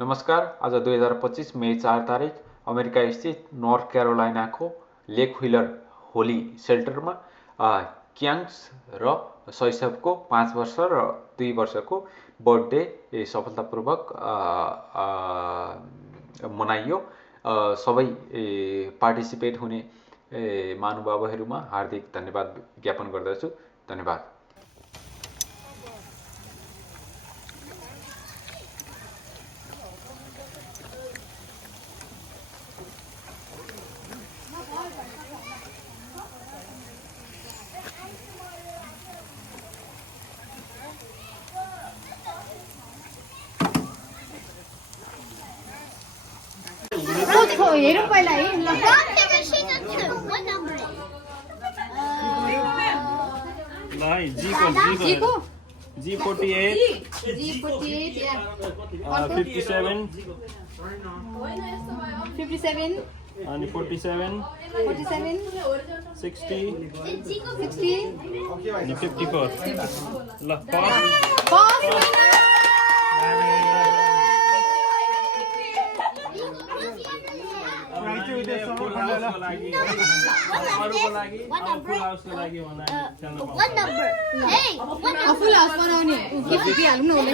नमस्कार। आज 2025 मे 4 तारिक अमेरिका स्थित नर्थ क्यारोलाइनाको लेक व्हिलर होली सेल्टरमा क्याङ्स र शैशवको 5 वर्ष र 2 वर्षको बर्थडे सफलतापूर्वक मनाइयो। सबै पार्टिसिपेट हुने महानुभावहरूमा हार्दिक धन्यवाद ज्ञापन गर्दछु। धन्यवाद। हेरौँ पहिला है ल G48 57 अनि 47 60 अनि 54 ल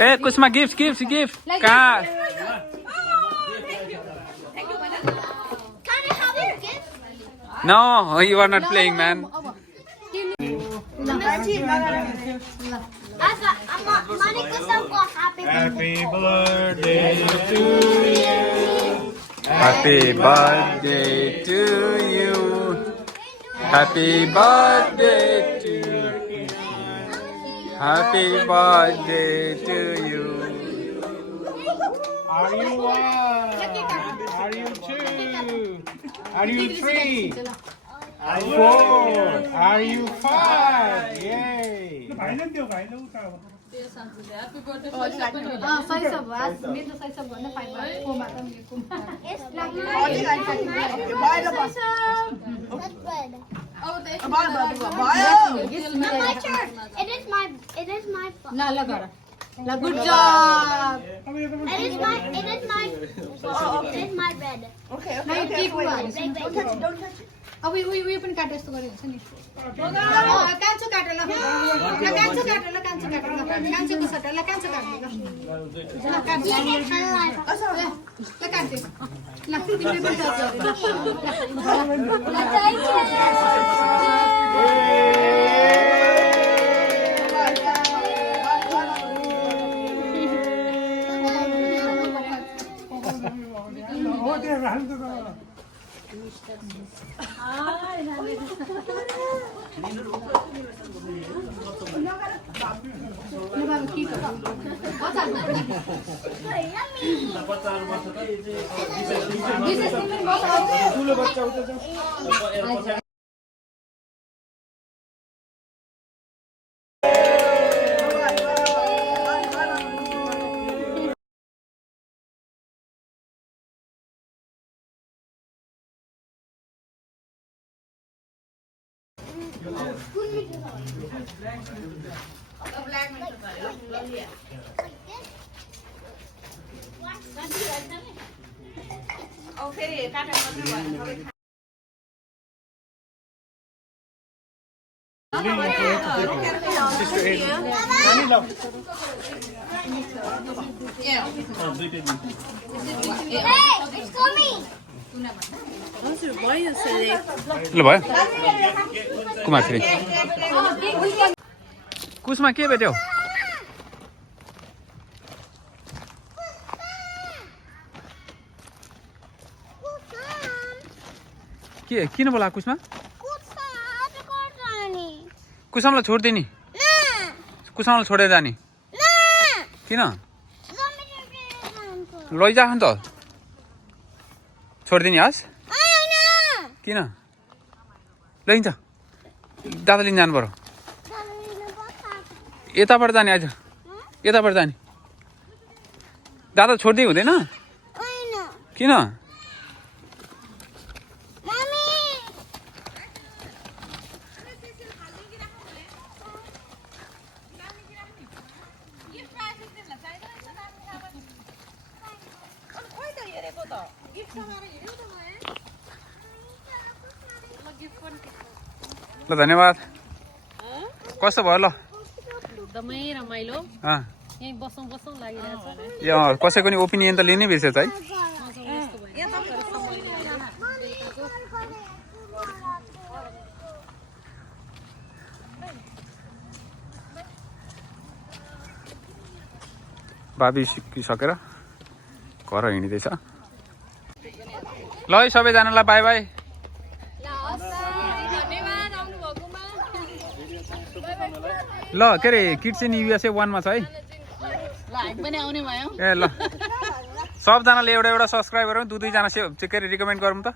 Hey, Kusma, gift. Kah? No, you are not playing, man. Happy birthday to you. Happy birthday to you. Happy birthday to you. Happy birthday to you. Are you one? Are you two? Are you three? Four? Are you five? Yay! It is my good job. It is my bed. Okay. Don't touch it. अब उयो पनि काटे जस्तो गरे हुन्छ नि कान्छो काटेर ल कान्छो कान्छोको सट्टा ल कान्छो काट्ने ल काट्ने ल काट्दे ल तिमीले पनि ल भयो कुमार श्री कुसमा के भेट्यौ के किन बोला कुसमा कुसमलाई छोड्दे नि कुसमलाई छोडेर जाने किन लैजा नि त छोडिदिने हस् किन लैन्छ दादा लिन जानु पर्यो यताबाट जाने आज यताबाट जाने दादा छोड्दै हुँदैन किन ल धन्यवाद कस्तो भयो ल एकदमै रमाइलो अँ यहीँ बसौँ बसौँ लागिरहेछ यो कसैको नि ओपिनियन त लिनै बिर्सेछ है भाबी सिकिसकेर घर हिँडिँदैछ ल है सबैजनालाई बाई बाई ल के अरे किड्स इन युएसए 1 मा छ है ए ल सबजनाले एउटा एउटा सब्सक्राइब गरौँ दुईजना के अरे रिकमेन्ड गरौँ त